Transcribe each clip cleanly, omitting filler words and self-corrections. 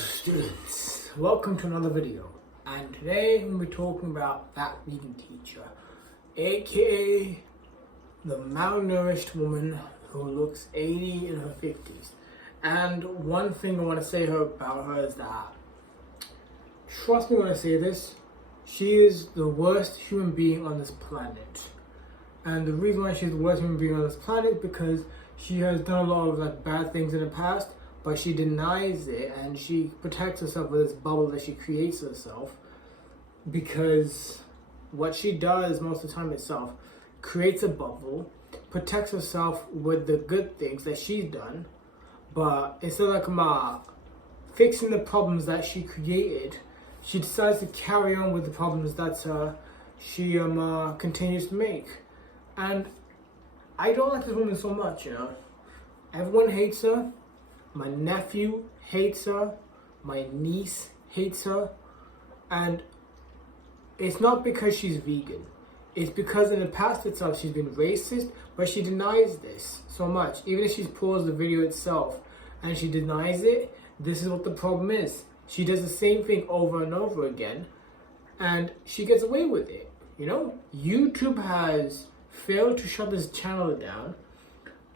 students, welcome to another video, and today we'll be talking about that vegan teacher, aka the malnourished woman who looks 80 in her 50s. And one thing I want to say about her is that, trust me when I say this, she is the worst human being on this planet. And the reason why she's the worst human being on this planet is because she has done a lot of bad things in the past, but she denies it and she protects herself with this bubble that she creates herself, because what she does most of the time itself creates a bubble, protects herself with the good things that she's done, but instead of fixing the problems that she created, she decides to carry on with the problems that she continues to make. And I don't like this woman so much, Everyone hates her. My nephew hates her, my niece hates her, and it's not because she's vegan. It's because in the past itself she's been racist, but she denies this so much. Even if she's paused the video itself and she denies it, this is what the problem is. She does the same thing over and over again, and she gets away with it, YouTube has failed to shut this channel down,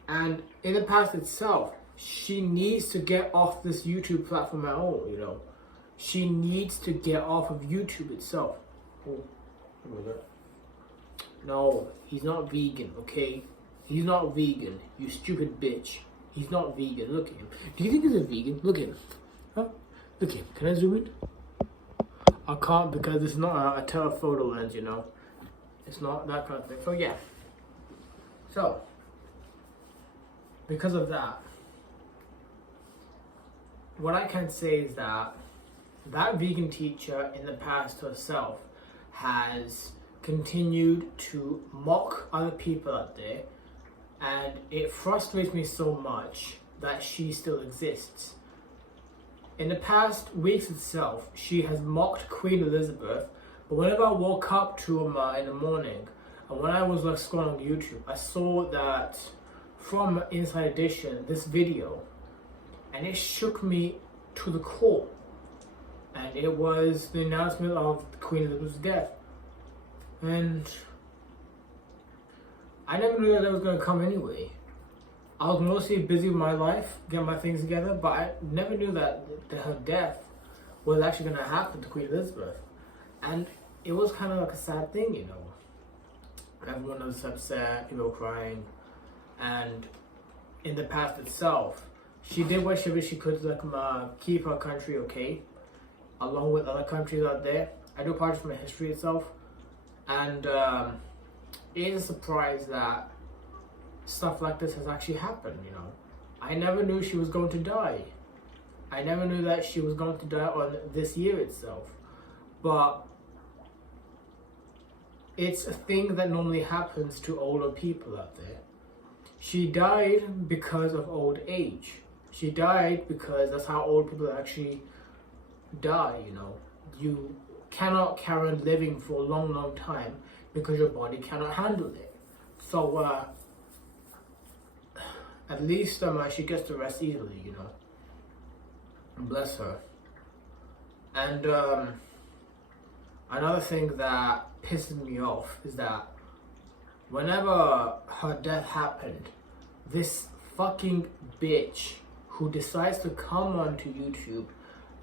and in the past itself, she needs to get off this YouTube platform at all, She needs to get off of YouTube itself. Oh, no, he's not vegan, okay? He's not vegan, you stupid bitch. He's not vegan. Look at him. Do you think he's a vegan? Look at him. Huh? Look at him. Can I zoom in? I can't because it's not a telephoto lens, It's not that kind of thing. So, yeah. So, because of that, what I can say is that vegan teacher in the past herself has continued to mock other people out there, and it frustrates me so much that she still exists. In the past weeks itself, she has mocked Queen Elizabeth, but whenever I woke up to her in the morning, and when I was scrolling on YouTube, I saw that from Inside Edition, this video, and it shook me to the core. And it was the announcement of Queen Elizabeth's death. And I never knew that was going to come anyway. I was mostly busy with my life, getting my things together, but I never knew that her death was actually going to happen to Queen Elizabeth. And it was kind of like a sad thing, Everyone was upset, people were crying. And in the past itself, she did whatever she could to keep her country okay, along with other countries out there. I do part from the history itself, and it is a surprise that stuff like this has actually happened. I never knew she was going to die. I never knew that she was going to die on this year itself, but it's a thing that normally happens to older people out there. She died because of old age. She died because that's how old people actually die, You cannot carry on living for a long, long time because your body cannot handle it. So, at least she gets to rest easily, Bless her. And another thing that pisses me off is that whenever her death happened, this fucking bitch who decides to come onto YouTube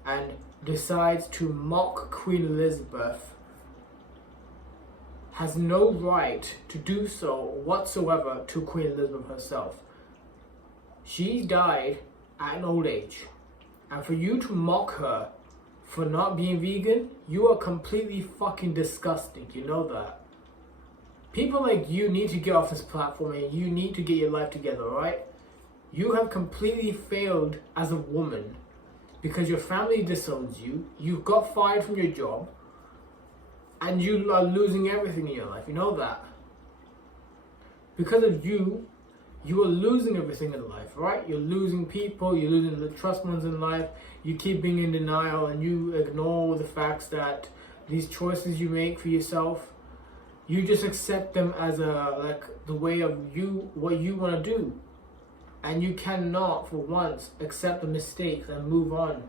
and decides to mock Queen Elizabeth has no right to do so whatsoever to Queen Elizabeth herself. She died at an old age, and for you to mock her for not being vegan, you are completely fucking disgusting, you know that. People like you need to get off this platform and you need to get your life together, alright? You have completely failed as a woman because your family disowns you, you got fired from your job, and you are losing everything in your life, you know that. Because of you, you are losing everything in life, right? You're losing people, you're losing the trust ones in life, you keep being in denial and you ignore the facts that these choices you make for yourself, you just accept them as the way of what you want to do. And you cannot, for once, accept the mistakes and move on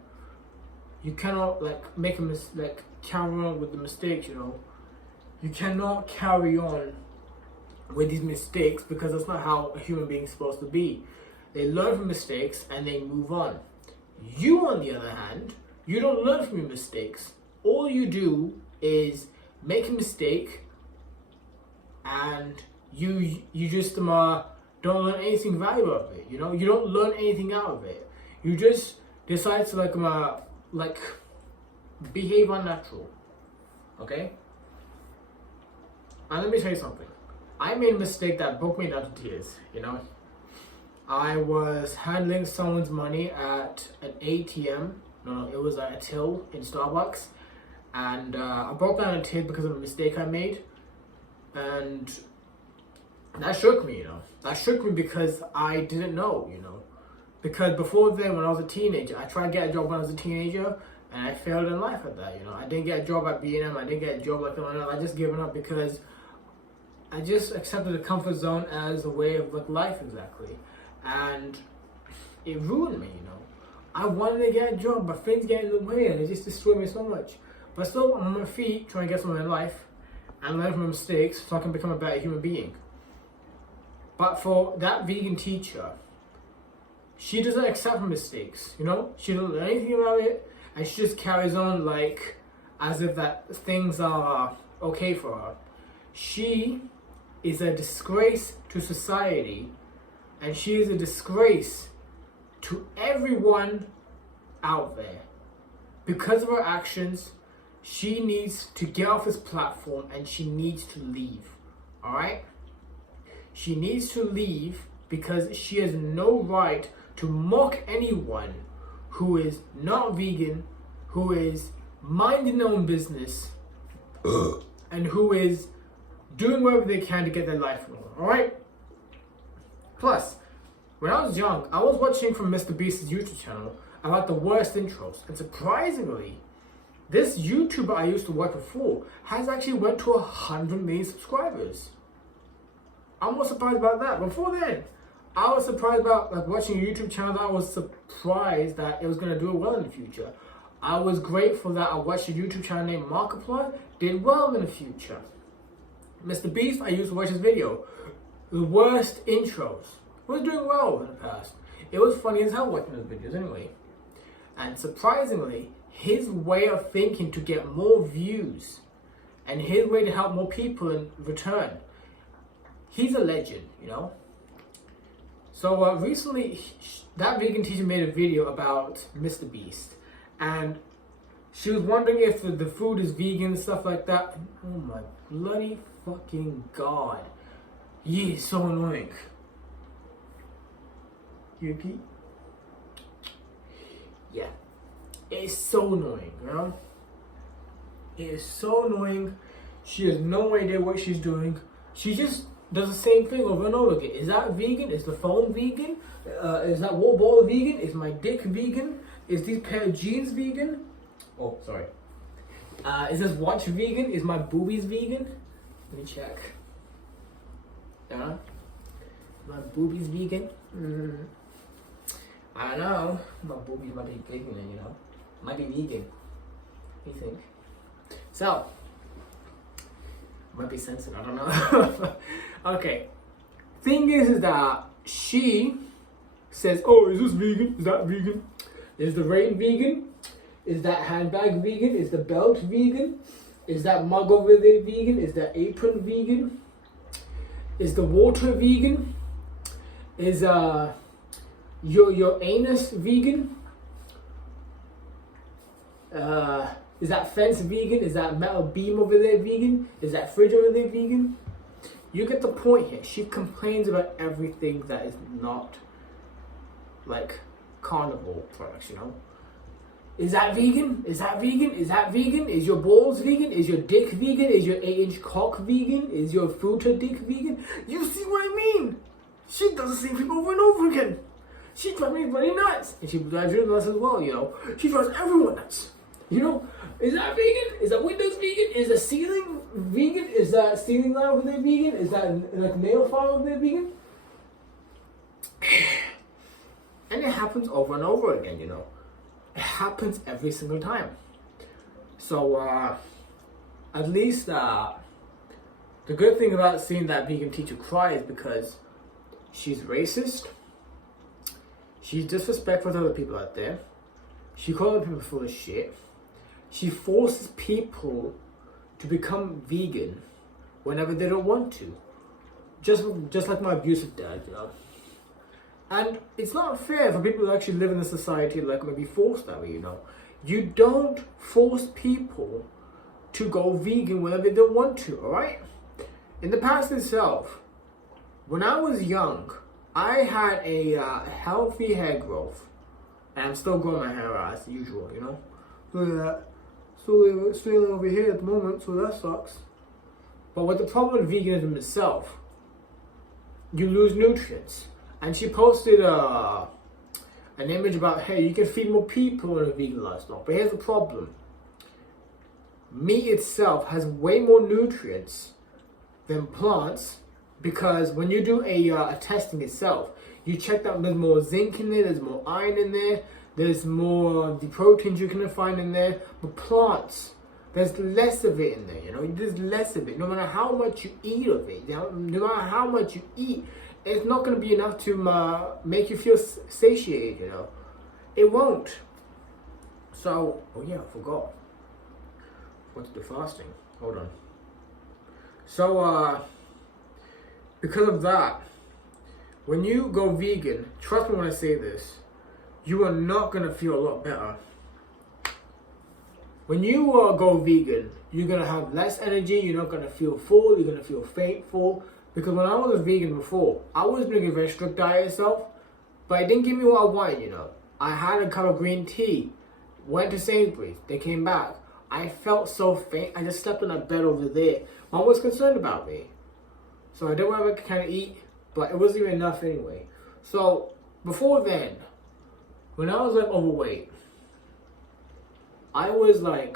you cannot like make a like carry on with the mistakes, you know. You cannot carry on with these mistakes because that's not how a human being is supposed to be. They learn from mistakes and they move on. You, on the other hand, you don't learn from your mistakes. All you do is make a mistake and you just don't learn anything valuable out of it. You know, you don't learn anything out of it. You just decide to like behave unnatural. Okay? And let me tell you something. I made a mistake that broke me down to tears, you know. I was handling someone's money at an ATM. No, it was a till in Starbucks. And I broke down in tears because of a mistake I made. And that shook me, you know. That shook me because I didn't know, you know. Because before then, when I was a teenager, I tried to get a job when I was a teenager. And I failed in life at that, you know. I didn't get a job at B&M. I didn't get a job like anyone else. I just given up because I just accepted the comfort zone as a way of like life exactly. And it ruined me, you know. I wanted to get a job, but things get in the way and it just destroyed me so much. But still, I'm on my feet trying to get somewhere in life and learn from my mistakes so I can become a better human being. But for that vegan teacher, she doesn't accept her mistakes, you know? She doesn't learn anything about it and she just carries on like as if that things are okay for her. She is a disgrace to society. And she is a disgrace to everyone out there. Because of her actions, she needs to get off this platform and she needs to leave. Alright? She needs to leave because she has no right to mock anyone who is not vegan, who is minding their own business, and who is doing whatever they can to get their life in order. Alright? Plus, when I was young, I was watching from Mr. Beast's YouTube channel about the worst intros. And surprisingly, this YouTuber I used to work before has actually went to 100 million subscribers. I'm more surprised about that. Before then, I was surprised about like watching a YouTube channel that I was surprised that it was going to do well in the future. I was grateful that I watched a YouTube channel named Markiplier did well in the future. Mr. Beast, I used to watch his video. The worst intros. He was doing well in the past. It was funny as hell watching those videos anyway. And surprisingly, his way of thinking to get more views and his way to help more people in return, he's a legend, you know. So recently, that vegan teacher made a video about Mr. Beast. And she was wondering if the food is vegan and stuff like that. And oh my bloody fucking god. Yeah, it's so annoying. You repeat? Yeah. It's so annoying, you know? It is so annoying. She has no idea what she's doing. She just does the same thing over and over again. Is that vegan? Is the phone vegan? Is that water bottle vegan? Is my dick vegan? Is these pair of jeans vegan? Oh, sorry. Is this watch vegan? Is my boobies vegan? Let me check. Yeah. My boobies vegan? I don't know. My boobies might be vegan, you know. Might be vegan. What do you think? So, might be censored, I don't know. Okay. Thing is that she says, oh, is this vegan? Is that vegan? Is the rain vegan? Is that handbag vegan? Is the belt vegan? Is that mug over there vegan? Is that apron vegan? Is the water vegan? Is your anus vegan? Is that fence vegan? Is that metal beam over there vegan? Is that fridge over there vegan? You get the point here. She complains about everything that is not like carnivore products, you know? Is that vegan? Is that vegan? Is that vegan? Is your balls vegan? Is your dick vegan? Is your 8-inch cock vegan? Is your futa dick vegan? You see what I mean? She does the same thing over and over again. She drives me bloody nuts. And she drives you nuts as well, you know? She drives everyone nuts. You know? Is that vegan? Is that windows vegan? Is the ceiling vegan? Is that ceiling light over there vegan? Is that like nail file over there vegan? And it happens over and over again, you know? It happens every single time. So at least the good thing about seeing that vegan teacher cry is because she's racist, she's disrespectful to other people out there, she calls other people full of shit, she forces people to become vegan whenever they don't want to. Just like my abusive dad, you know. And it's not fair for people to actually live in a society like maybe forced that way, you know. You don't force people to go vegan whenever they don't want to, alright? In the past itself, when I was young, I had a healthy hair growth. And I'm still growing my hair out as usual, you know. Look at that. Still over here at the moment, so that sucks. But with the problem with veganism itself, you lose nutrients. And she posted an image about, hey, you can feed more people in a vegan lifestyle. But here's the problem. Meat itself has way more nutrients than plants, because when you do a testing itself, you check that there's more zinc in there, there's more iron in there, there's more of the proteins you can find in there. But plants, there's less of it in there, you know. There's less of it. No matter how much you eat of it, no matter how much you eat, it's not going to be enough to make you feel satiated, you know. It won't. So, oh yeah, I forgot. What's the fasting? Hold on. So, because of that, when you go vegan, trust me when I say this, you are not going to feel a lot better. When you go vegan, you're going to have less energy, you're not going to feel full, you're going to feel faintful. Because when I was a vegan before, I was doing a very strict diet itself, but it didn't give me what I wanted, you know. I had a cup of green tea, went to Sainsbury's, they came back. I felt so faint, I just slept on a bed over there. Mom was concerned about me. So I did whatever I could kind of eat, but it wasn't even enough anyway. So, before then, when I was like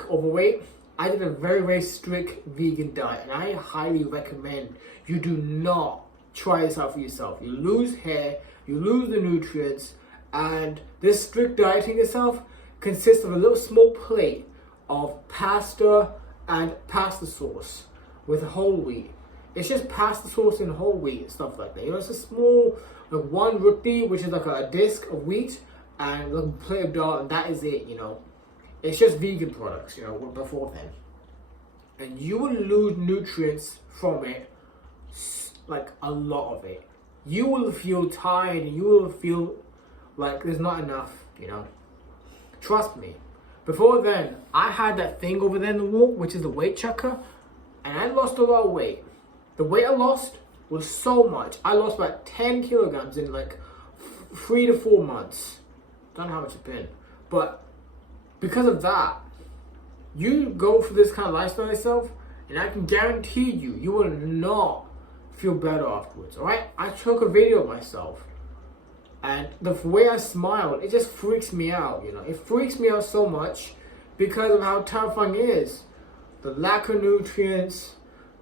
overweight, I did a very, very strict vegan diet, and I highly recommend you do not try this out for yourself. You lose hair, you lose the nutrients, and this strict dieting itself consists of a little small plate of pasta and pasta sauce with whole wheat. It's just pasta sauce and whole wheat and stuff like that. You know, it's a small, like one roti, which is like a disc of wheat, and like a plate of dal, and that is it, you know. It's just vegan products, you know, before then. And you will lose nutrients from it, like a lot of it. You will feel tired and you will feel like there's not enough, you know. Trust me. Before then, I had that thing over there in the wall, which is the weight checker, and I lost a lot of weight. The weight I lost was so much. I lost about 10 kilograms in like 3 to 4 months. Don't know how much it's been. But because of that, you go for this kind of lifestyle yourself, and I can guarantee you, you will not feel better afterwards, alright? I took a video of myself, and the way I smiled, it just freaks me out, you know? It freaks me out so much because of how terrifying it is. The lack of nutrients,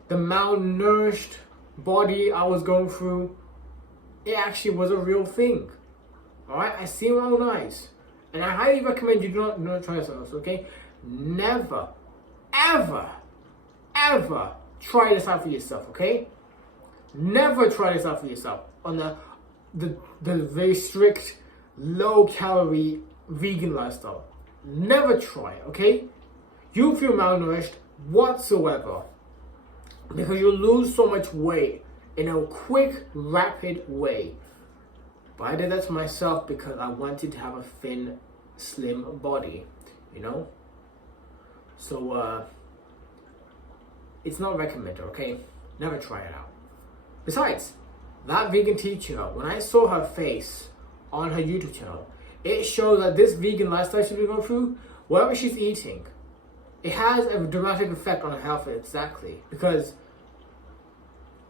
the malnourished body I was going through, it actually was a real thing, alright? I see it with my own eyes. And I highly recommend you do not try this out, okay? Never, ever, ever try this out for yourself, okay? Never try this out for yourself on the very strict, low-calorie vegan lifestyle. Never try it, okay? You'll feel malnourished whatsoever because you'll lose so much weight in a quick, rapid way. But I did that to myself because I wanted to have a thin, slim body, you know? So, it's not recommended, okay? Never try it out. Besides, that vegan teacher, when I saw her face on her YouTube channel, it shows that this vegan lifestyle she's been going through, whatever she's eating, it has a dramatic effect on her health exactly. Because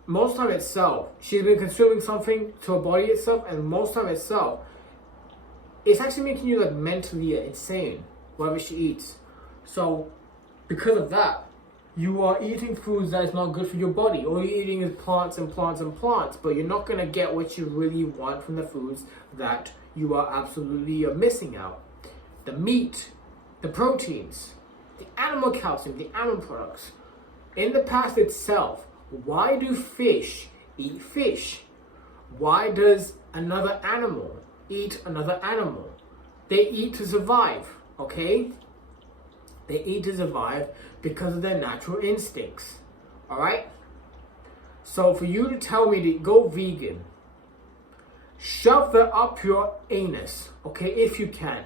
most time itself, she's been consuming something to her body itself, and most time itself, it's actually making you like mentally insane, whatever she eats. So, because of that, you are eating foods that is not good for your body. All you're eating is plants and plants and plants, but you're not going to get what you really want from the foods that you are absolutely missing out. the meat, the proteins, the animal calcium, the animal products. In the past itself, why do fish eat fish? Why does another animal eat another animal? They eat to survive, okay? They eat to survive because of their natural instincts, all right? So for you to tell me to go vegan, shove that up your anus, okay, if you can.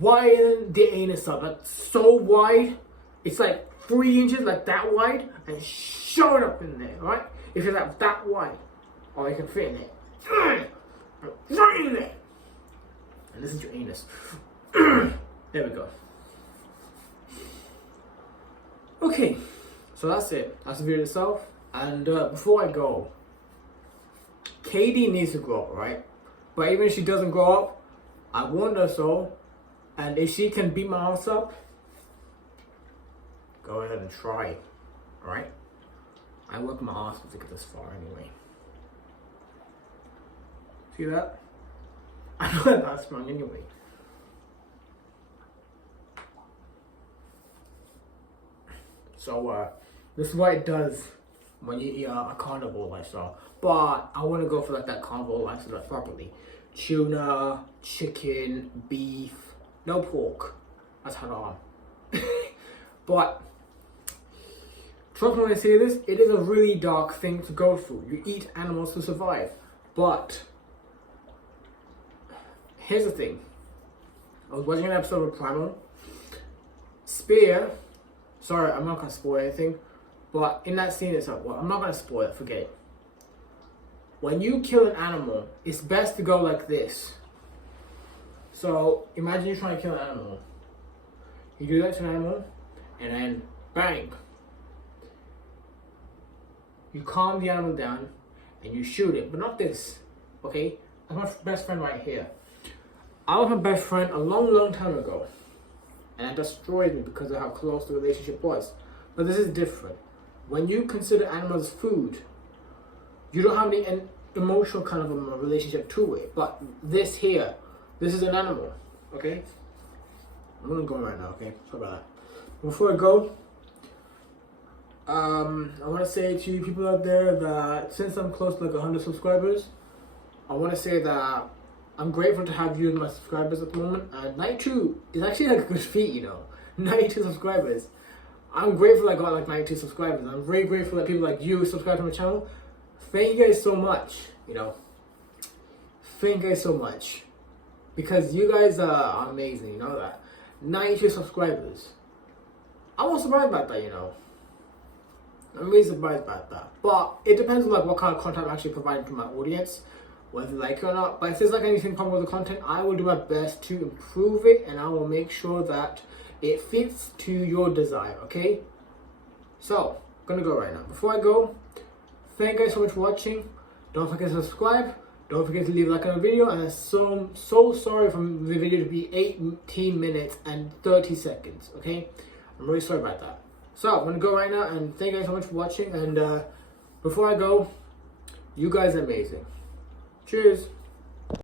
Widen the anus up, like so wide, it's like 3 inches, like that wide, and shove it up in there, all right? If it's like that wide, or you can fit in there, right in there. And this is your anus. There we go. Okay, so that's it. That's the video itself. And before I go, Katie needs to grow up, right? But even if she doesn't grow up, I warned her so. And if she can beat my ass up, go ahead and try, alright? I worked my ass to get this far anyway. See that? I know that that's wrong anyway. So, this is what it does when you eat a carnivore lifestyle. But I want to go for like that carnivore lifestyle properly. Tuna, chicken, beef, no pork. That's haram. But trust me when I say this, it is a really dark thing to go through. You eat animals to survive. But here's the thing. I was watching an episode of Primal. Spear. Sorry, I'm not gonna spoil anything. But in that scene itself, well, I'm not gonna spoil it, forget it. When you kill an animal, it's best to go like this. So imagine you're trying to kill an animal. You do that to an animal, and then bang. You calm the animal down, and you shoot it, but not this, okay? That's my best friend right here. I was my best friend a long time ago, and that destroyed me because of how close the relationship was. But this is different. When you consider animals food, you don't have any emotional kind of a relationship to it. But this here, this is an animal, okay? I'm gonna go right now, okay? Sorry about that. Before I go, I want to say to you people out there that since I'm close to like 100 subscribers, I want to say that I'm grateful to have you as my subscribers at the moment. And 92 is actually like a good feat, you know. 92 subscribers. I'm grateful I got like 92 subscribers. I'm very grateful that people like you subscribe to my channel. Thank you guys so much, you know. Thank you guys so much. Because you guys are amazing, you know that. 92 subscribers. I was surprised about that, you know. I'm really surprised about that. But it depends on like what kind of content I'm actually providing to my audience, whether they like it or not. But if there's like anything wrong with the content, I will do my best to improve it, and I will make sure that it fits to your desire, okay? So, I'm gonna go right now. Before I go, thank you guys so much for watching. Don't forget to subscribe. Don't forget to leave a like on the video. And I'm so sorry for the video to be 18 minutes and 30 seconds, okay? I'm really sorry about that. So, I'm gonna go right now, and thank you guys so much for watching. And before I go, you guys are amazing. Cheers.